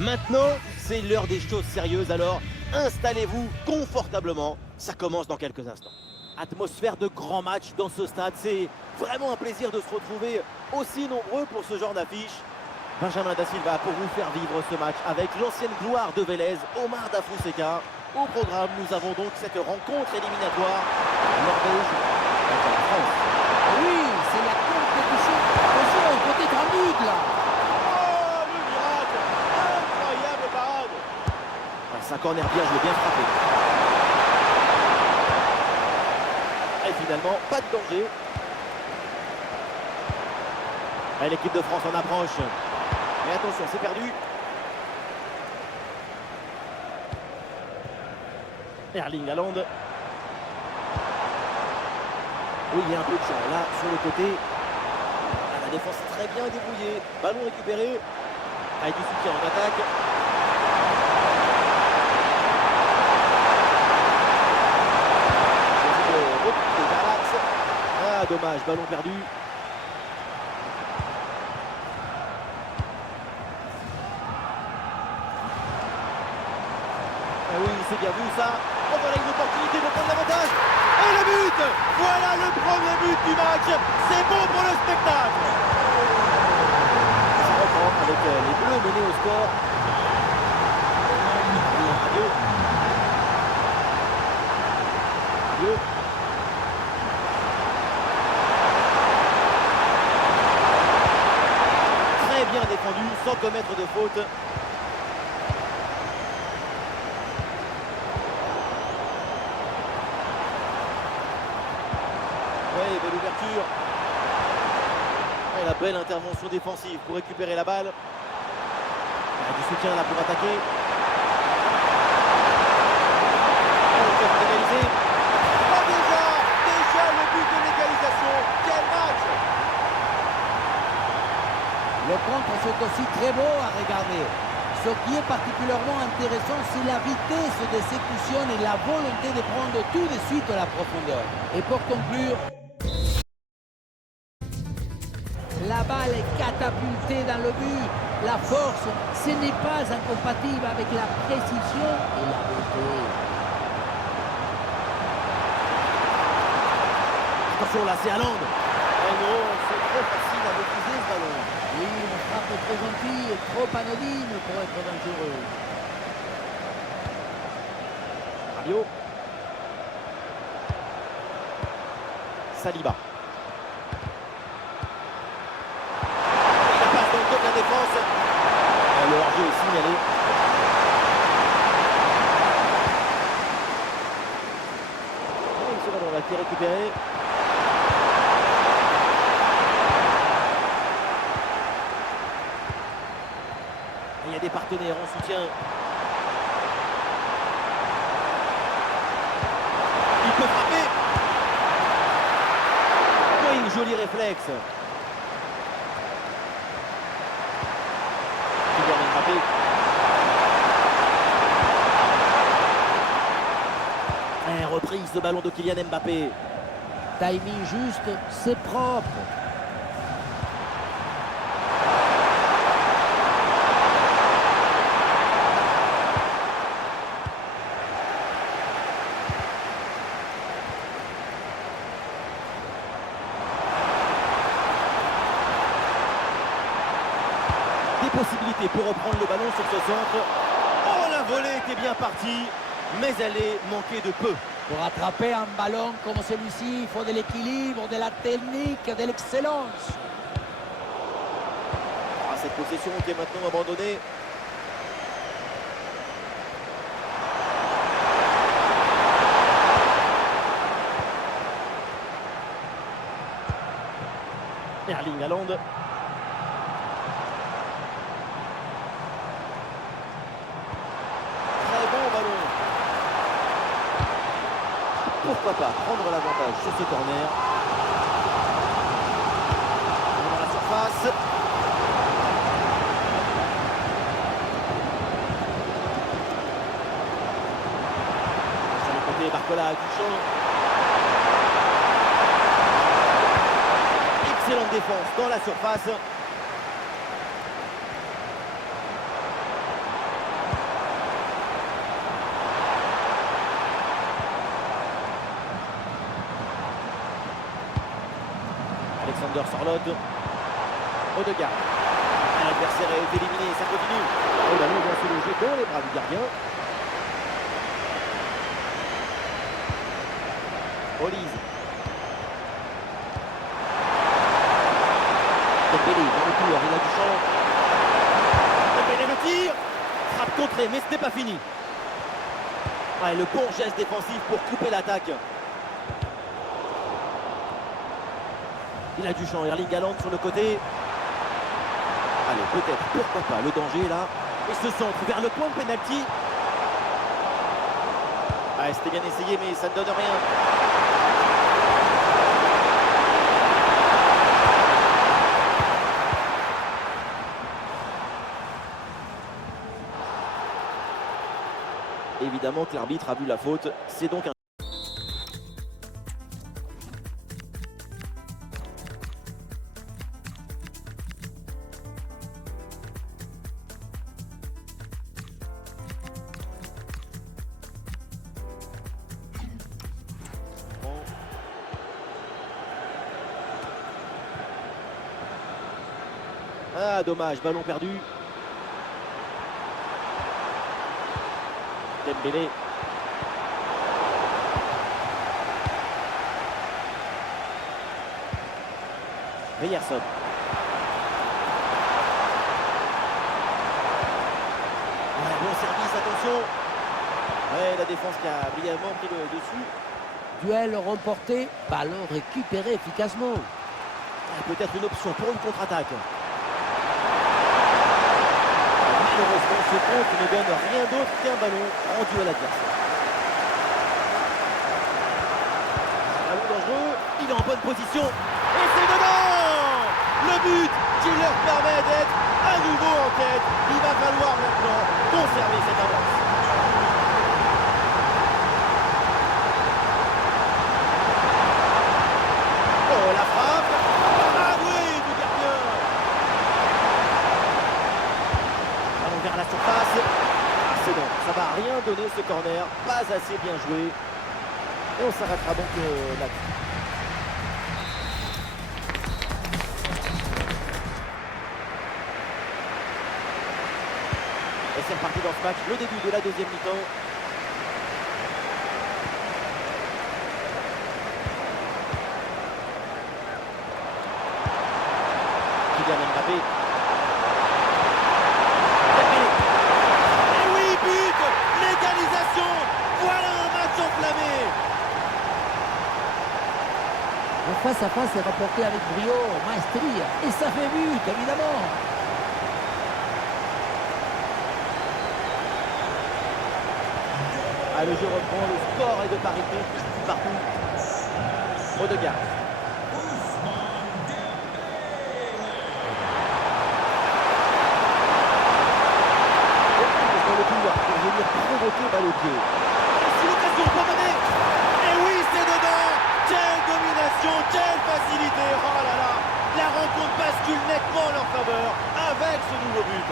Maintenant, c'est l'heure des choses sérieuses, alors installez-vous confortablement. Ça commence dans quelques instants. Atmosphère de grand match dans ce stade. C'est vraiment un plaisir de se retrouver aussi nombreux pour ce genre d'affiche. Benjamin Da Silva pour vous faire vivre ce match avec l'ancienne gloire de Vélez, Omar Da Fonseca. Au programme, nous avons donc cette rencontre éliminatoire. Norvège contre la France. Oui, c'est la compétition. Attention, peut-être un but là. Oh, le miracle! Incroyable parade! Ouais, c'est un corner bien joué, bien frappé. Et finalement, pas de danger. Et l'équipe de France en approche. Mais attention, c'est perdu. Erling Haaland. Oui, il y a un peu de champ là, sur le côté. Ah, la défense est très bien débrouillée. Ballon récupéré. Avec du soutien en attaque. Ah, dommage, ballon perdu. Ah oui, c'est bien vu ça. Oh, voilà une opportunité de prendre l'avantage. Et le but! Voilà le premier but du match. C'est bon pour le spectacle. Ça reprend avec les Bleus menés au score. Adieu. Adieu. Très bien défendu, sans commettre de faute. Oui, belle ouverture. Et la belle intervention défensive pour récupérer la balle. Il y a du soutien là pour attaquer. Égalisé. Oh, déjà le but de l'égalisation. Quel match! Le contre, c'est aussi très beau à regarder. Ce qui est particulièrement intéressant, c'est la vitesse d'exécution et la volonté de prendre tout de suite la profondeur. Et pour conclure, la balle est catapultée dans le but. La force, ce n'est pas incompatible avec la précision et la beauté. Attention là, c'est Haaland. Oh non, c'est trop facile à maîtriser ce ballon. Oui, une frappe très gentille et trop anodine pour être dangereuse. Rabiot. Saliba. La passe dans le dos de la défense. Le hors-jeu est signalé. Oh, ce ballon là qui est récupéré. Il y a des partenaires en soutien. Il peut frapper. Oui, joli réflexe. Kylian Mbappé. Reprise de ballon de Kylian Mbappé. Timing juste, c'est propre. Des possibilités pour reprendre le ballon sur ce centre. Oh, la volée était bien partie, mais elle est manquée de peu. Pour attraper un ballon comme celui-ci, il faut de l'équilibre, de la technique, de l'excellence. Ah, cette possession qui est maintenant abandonnée. Erling Haaland. Très bon ballon. Pourquoi pas prendre l'avantage sur ce corner. Dans la surface. Sur le côté, Barcola a du champ. Excellente défense dans la surface. Alexander Sorloth. Odegaard. L'adversaire est éliminé, ça continue. Le ballon vient se loger dans les bras du gardien. Olise. Dembélé dans le tour, il a du champ. Dembélé le tir. Frappe contrée, mais ce n'est pas fini. Ouais, le bon geste défensif pour couper l'attaque. Il a du champ, Erling Haaland sur le côté. Allez, peut-être, pourquoi pas, le danger là. Et ce centre vers le point de pénalty. Ah, c'était bien essayé, mais ça ne donne rien. Évidemment que l'arbitre a vu la faute. C'est donc un... Ah, dommage, ballon perdu. Dembélé. Ryerson. Ouais, bon service, attention. Ouais, la défense qui a brillamment pris le dessus. Duel remporté, ballon récupéré efficacement. Peut-être une option pour une contre-attaque. Malheureusement, ce contre ne donne rien d'autre qu'un ballon rendu à l'adversaire. Ballon dangereux, il est en bonne position. Et c'est dedans! Le but qui leur permet d'être à nouveau en tête. Il va falloir maintenant conserver cette avance. Oh, la frappe! Ah oui, du gardien! Allons vers la surface. Ah, c'est bon, ça va rien donner ce corner. Pas assez bien joué. Et on s'arrêtera donc là-dessus. Et c'est reparti dans ce match, le début de la deuxième mi-temps. Kylian Mbappé. Et oui, but! L'égalisation! Voilà un match enflammé! Le face-à-face est remporté avec brio, maestria. Et ça fait but, évidemment. Ah, le jeu reprend, le score est de parité partout. Odegaard. Dans le tour pour venir provoquer balle au pied. C'est l'occasion pour mener. Et oui, c'est dedans. Quelle domination, quelle facilité. Oh là là. La rencontre bascule nettement en leur faveur avec ce nouveau but.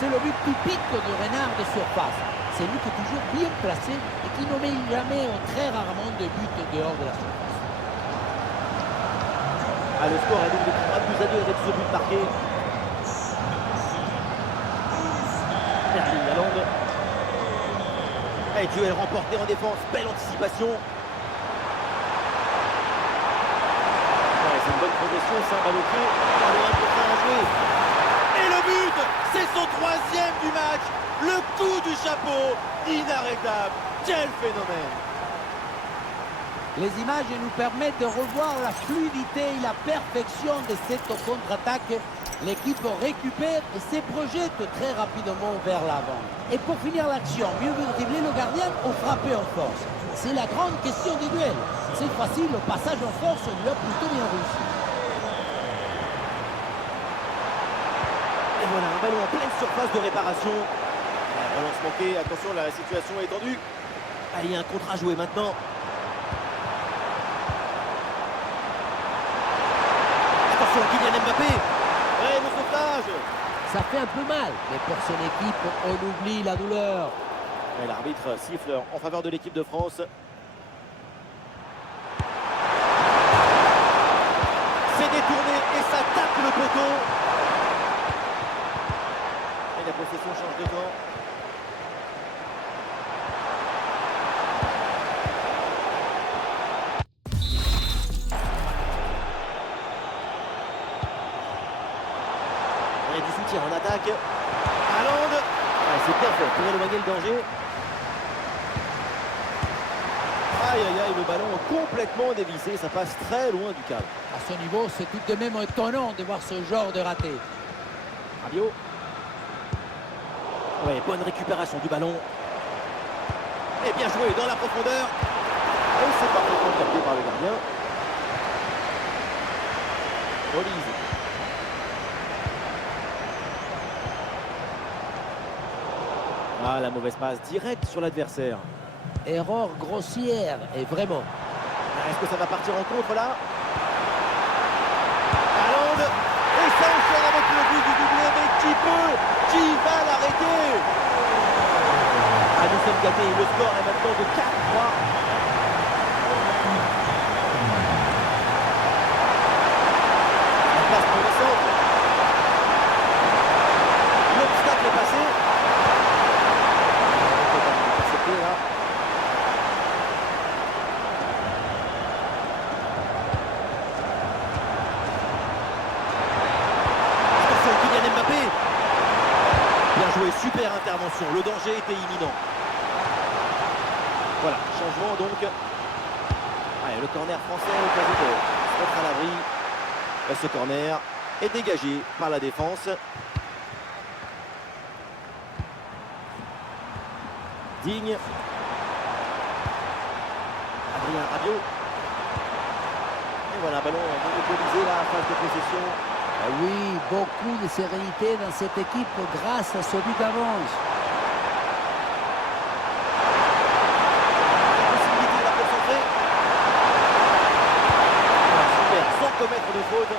C'est le but typique de renard de surface. C'est lui qui est toujours bien placé et qui ne met jamais ou très rarement de but dehors de la surface. Ah, le score est donc de 3-2 avec ce but marqué. Erling Haaland. Et duel remporté en défense. Belle anticipation. Ouais, c'est une bonne progression, ça, balle au pied. Allez, 1 pour 1 à jouer. Et le but, c'est son 3e du match. Le coup du chapeau, inarrêtable. Quel phénomène! Les images nous permettent de revoir la fluidité et la perfection de cette contre-attaque. L'équipe récupère et se projette très rapidement vers l'avant. Et pour finir l'action, mieux vaut dribbler le gardien ou frapper en force. C'est la grande question du duel. Cette fois-ci, le passage en force l'a plutôt bien réussi. Et voilà, un ballon en pleine surface de réparation. Relance manquée, attention, la situation est tendue. Allez, il y a un contre à jouer maintenant. Attention, Kylian Mbappé. Ouais, le sauvetage. Ça fait un peu mal, mais pour son équipe, on oublie la douleur. Et l'arbitre siffle en faveur de l'équipe de France. C'est détourné et ça tape le poteau. Et la possession change de camp. Il y a du soutien en attaque. Haaland. Ouais, c'est bien fait pour éloigner le danger. Aïe aïe aïe, le ballon complètement dévissé, ça passe très loin du cadre. À ce niveau, c'est tout de même étonnant de voir ce genre de raté. Rabiot. Ouais, bonne récupération du ballon. Et bien joué dans la profondeur. Et c'est parfaitement capté par le gardien. Olise. Ah, la mauvaise passe directe sur l'adversaire. Erreur grossière, et vraiment. Est-ce que ça va partir en contre là? Haaland. Et ça enchaîne avec le but du doublé, mais qui va l'arrêter? Ah, nous sommes gâtés, le score est maintenant de 4-3. La passe pour le centre. L'obstacle est passé. On peut pas intercepter là. Super intervention, le danger était imminent. Voilà, changement donc. Allez, le corner français au cas où de se mettre à l'abri. Ce corner est dégagé par la défense. Digne. Adrien Rabiot. Et voilà, ballon monopolisé là, phase de possession. Oui, beaucoup de sérénité dans cette équipe grâce à ce but d'avance. Possibilité de la concentrer. Super, sans commettre de faute.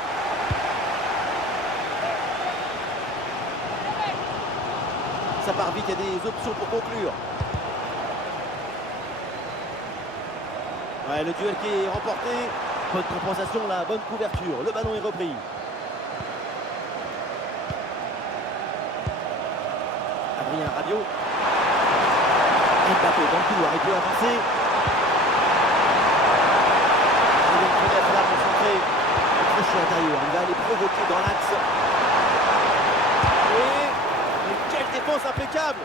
Ça part vite, il y a des options pour conclure. Ouais, le duel qui est remporté. Bonne compensation là, bonne couverture. Le ballon est repris. Adrien Rabiot. Mbappé dans le couloir, il peut avancer. Il y a une fenêtre là concentrée. Le crochet intérieur, il va aller provoquer dans l'axe. Et quelle défense impeccable!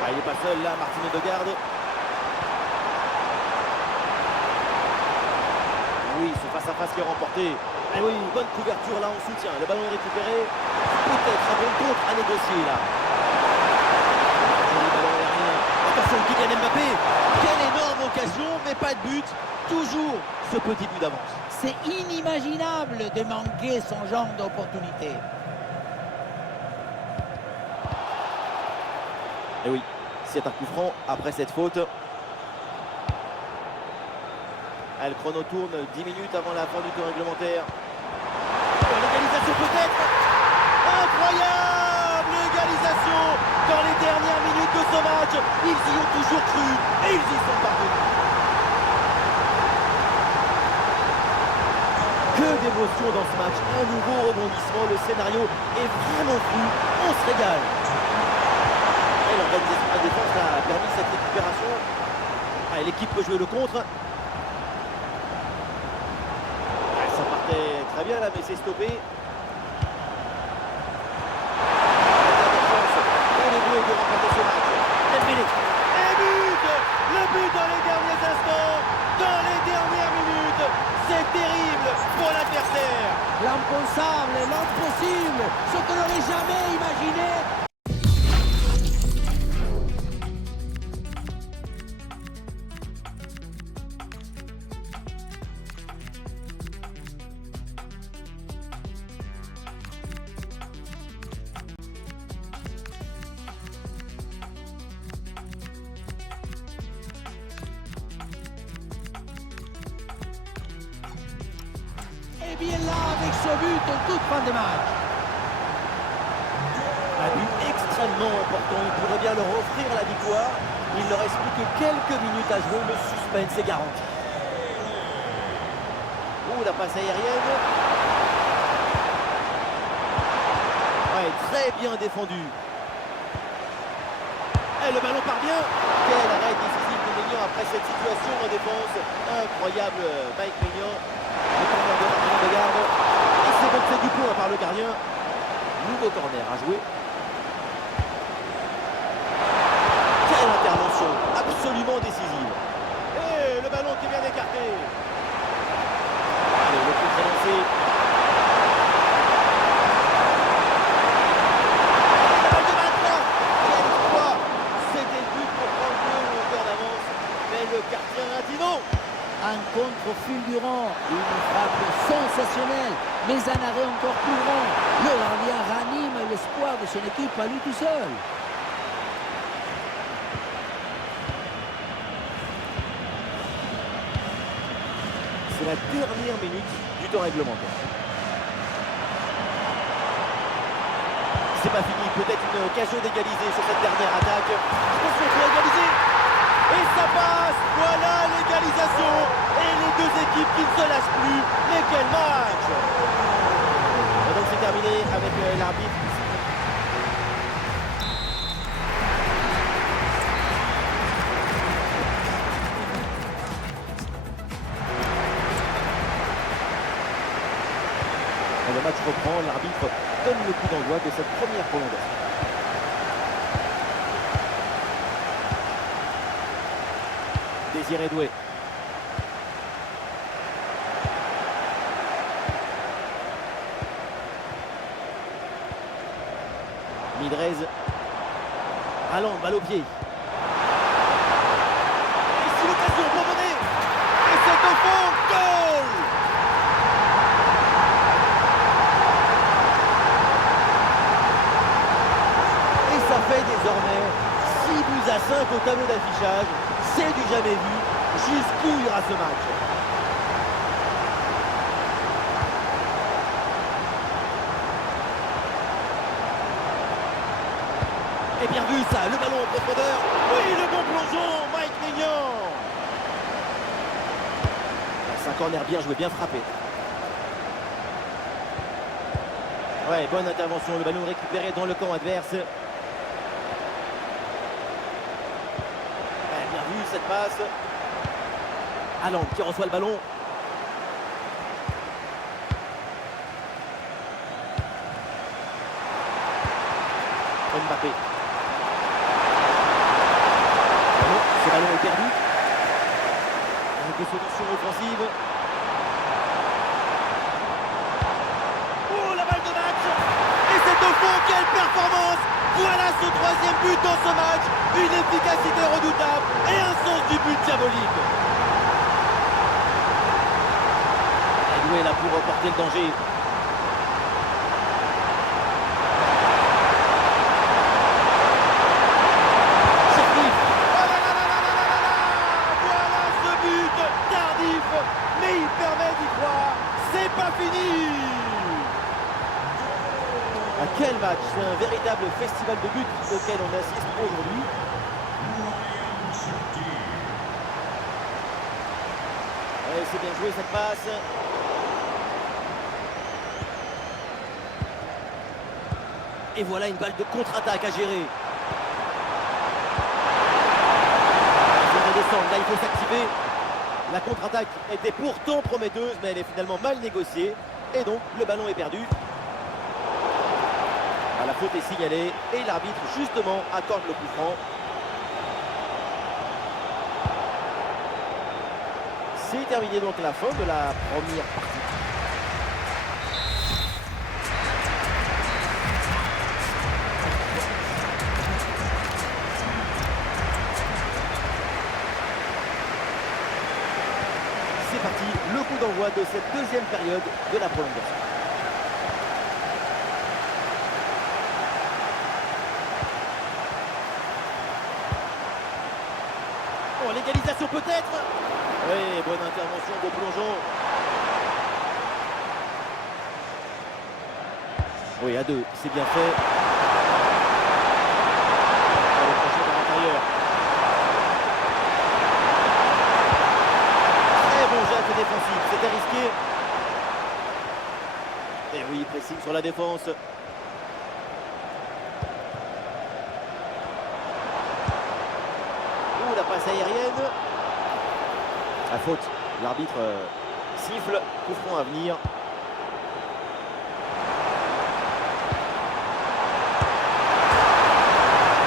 Ah, il n'est pas seul là, Martin Odegaard. Oui, ce face-à-face qui est remporté. Et oui, bonne couverture là en soutien. Le ballon est récupéré. Peut-être un bon contre à négocier là. Joli ballon aérien. Attention, Kylian Mbappé. Quelle énorme occasion, mais pas de but. Toujours ce petit but d'avance. C'est inimaginable de manquer son genre d'opportunité. Et oui, c'est un coup franc après cette faute. Le chrono tourne 10 minutes avant la fin du temps réglementaire. L'égalisation peut-être. Incroyable égalisation dans les dernières minutes de ce match. Ils y ont toujours cru et ils y sont parvenus. Que d'émotion dans ce match. Un nouveau rebondissement. Le scénario est vraiment fou. On se régale. Et l'organisation de la défense a permis cette récupération. Allez, l'équipe peut jouer le contre. Très bien là, mais c'est stoppé. On est voué de remporter ce match. Dembélé. Et but! Le but dans les derniers instants, dans les dernières minutes. C'est terrible pour l'adversaire. L'impensable, l'impossible, ce que l'on n'aurait jamais imaginé. Et bien là, avec ce but en toute fin de match. Un but extrêmement important, il pourrait bien leur offrir la victoire. Il ne reste plus que quelques minutes à jouer, le suspense est garanti. Oh, la passe aérienne. Ouais, très bien défendu. Et le ballon part bien. Quel arrêt décisif de Maignan après cette situation en défense. Incroyable, Mike Maignan. Le corner de garde. Et c'est bon, c'est du point par le gardien. Nouveau corner à jouer. Quelle intervention absolument décisive. Et le ballon qui vient d'écarter. Allez, le coup est lancé. La balle de maintenant. Quel exploit. C'était le but pour prendre 2 ou encore d'avance. Mais le gardien a dit non. Un contre fulgurant, une frappe sensationnelle, mais un arrêt encore plus grand. Le gardien ranime l'espoir de son équipe à lui tout seul. C'est la dernière minute du temps réglementaire. C'est pas fini, peut-être une occasion d'égaliser sur cette dernière attaque. Attention pour égaliser. Et ça passe. Voilà l'égalisation. Et les deux équipes qui ne se lâchent plus. Mais quel match. Et donc c'est terminé avec l'arbitre. Et le match reprend, l'arbitre donne le coup d'envoi de cette première prolongation. Désiré Doué. Midrez. Allons, balle au pied. Ici l'occasion pour mener. Et c'est au fond, goal. Et ça fait désormais 6 buts à 5 au tableau d'affichage. C'est du jamais vu. Jusqu'où ira ce match? Et bien vu ça, le ballon en profondeur. Oui, le bon plongeon, Mike Maignan. C'est un corner bien joué, bien frappé. Ouais, bonne intervention, le ballon récupéré dans le camp adverse. Ouais, bien vu cette passe. Haaland qui reçoit le ballon. Mbappé. Ce ballon est perdu. Avec des solutions offensives. Oh, la balle de match. Et c'est au fond, quelle performance. Voilà ce 3e but dans ce match. Une efficacité redoutable et un sens du but diabolique. Et Doué là pour reporter le danger. Mais il permet d'y croire, c'est pas fini. À quel match? C'est un véritable festival de buts auquel on assiste aujourd'hui. C'est bien joué cette passe. Et voilà une balle de contre-attaque à gérer. Il faut redescendre, là il faut s'activer. La contre-attaque était pourtant prometteuse, mais elle est finalement mal négociée. Et donc, le ballon est perdu. La faute est signalée et l'arbitre, justement, accorde le coup franc. C'est terminé donc la fin de la première partie. C'est parti, le coup d'envoi de cette deuxième période de la prolongation. Oh, l'égalisation peut-être. Oui, bonne intervention de plongeon. Oui, à 2, c'est bien fait. Le crochet dans l'intérieur. Et oui, pressing sur la défense. Ouh, la passe aérienne. La faute. L'arbitre siffle. Coup franc à venir.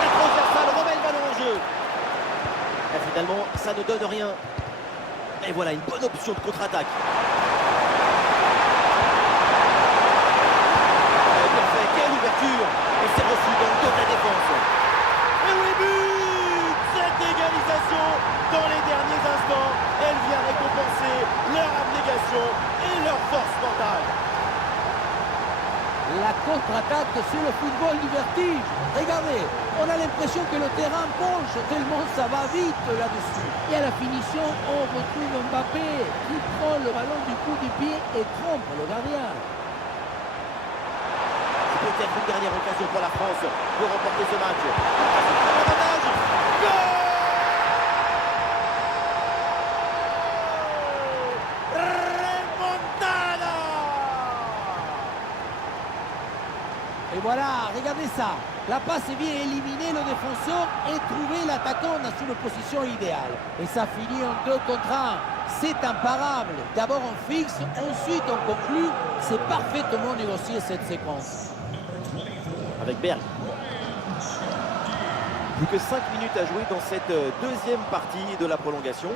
La transversale remet le ballon en jeu. Et finalement, ça ne donne rien. Et voilà une bonne option de contre-attaque. Quelle ouverture! Et c'est reçu dans le dos de la défense. Et oui, but! Cette égalisation dans les derniers instants, elle vient récompenser leur abnégation et leur force mentale. La contre-attaque sur le football du vertige. Regardez, on a l'impression que le terrain penche tellement ça va vite là-dessus. Et à la finition, on retrouve Mbappé qui prend le ballon du coup du pied et trompe le gardien. Peut-être une dernière occasion pour la France de remporter ce match. Avantage. Goal! Remontada! Et voilà, regardez ça. La passe vient éliminer le défenseur et trouver l'attaquant dans une position idéale. Et ça finit en 2 contre 1. C'est imparable. D'abord on fixe, ensuite on conclut. C'est parfaitement négocié cette séquence. Avec Berg. Plus que 5 minutes à jouer dans cette deuxième partie de la prolongation.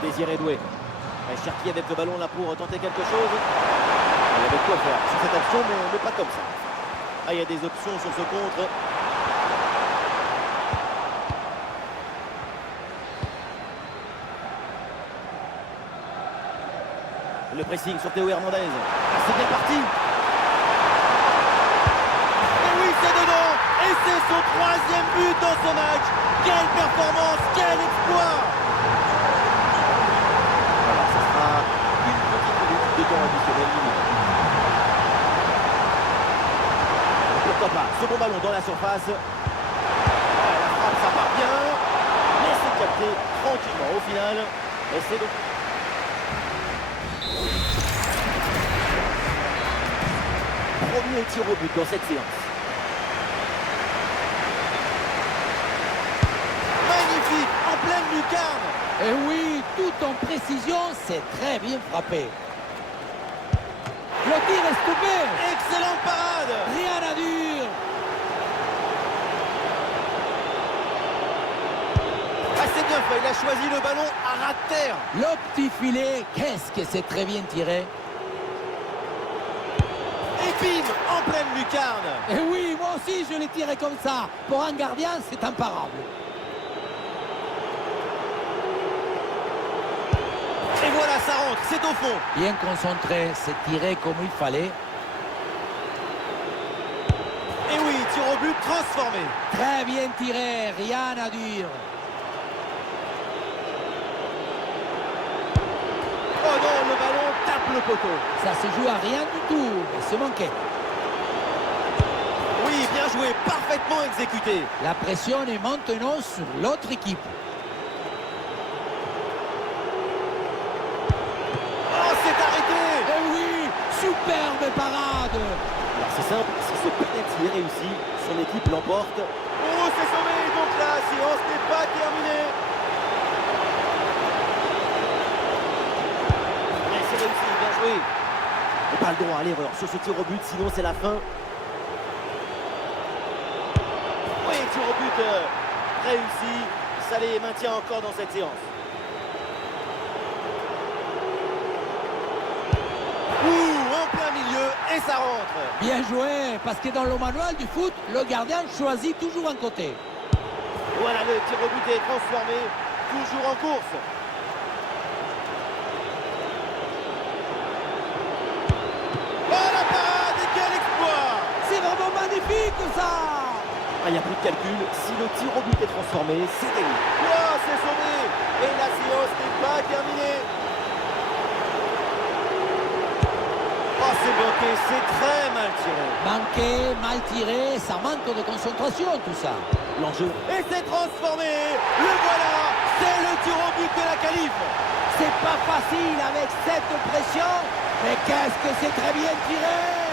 Désiré Doué. Cherki avec le ballon là pour tenter quelque chose. Il y avait quoi faire sur cette action, mais pas comme ça. Ah, il y a des options sur ce contre. Le pressing sur Théo Hernandez. Ah, c'est bien parti. Et oui, c'est dedans. Et c'est son 3e but dans ce match. Quelle performance, quel exploit. Voilà, ça sera une petite minute de temps additionnel minimum. Pourquoi pas. Second ballon dans la surface. La frappe, ça part bien. Mais c'est capté tranquillement au final. Et c'est donc... Premier tir au but dans cette séance. Magnifique, en pleine lucarne. Et oui, tout en précision, c'est très bien frappé. Le tir est stoppé. Excellente parade. Rien à dire. Ah, c'est bien fait, il a choisi le ballon à ras de terre. Le petit filet, qu'est-ce que c'est très bien tiré. Et bim, en pleine lucarne. Et oui, moi aussi je l'ai tiré comme ça. Pour un gardien, c'est imparable. Et voilà, ça rentre, c'est au fond. Bien concentré, c'est tiré comme il fallait. Et oui, tir au but transformé. Très bien tiré, rien à dire. Oh non, le ballon tape le poteau. Ça se joue à rien du tout, mais c'est manqué. Oui, bien joué, parfaitement exécuté. La pression est maintenant sur l'autre équipe. Oh, c'est arrêté. Et oui, superbe parade. Alors c'est simple, si ce penalty est réussi, son équipe l'emporte. Oh, c'est sauvé, donc la séance n'est pas terminée. Mais c'est réussi, bien joué. Et pas le droit à l'erreur sur ce tir au but, sinon c'est la fin. Oui, tir au but réussi, ça les maintient encore dans cette séance. En plein milieu et ça rentre. Bien joué, parce que dans le manuel du foot, le gardien choisit toujours un côté. Voilà, le tir au but est transformé, toujours en course. Oh la parade et quel exploit! C'est vraiment magnifique ça. Il n'y a plus de calcul, si le tir au but est transformé, c'est gagné. Oh, c'est sauvé et la séance n'est pas terminée. Oh, c'est bloqué, c'est très mal tiré. Manqué, mal tiré, ça manque de concentration tout ça. L'enjeu. Et c'est transformé. Le voilà. C'est le tir au but de la qualif. C'est pas facile avec cette pression, mais qu'est-ce que c'est très bien tiré!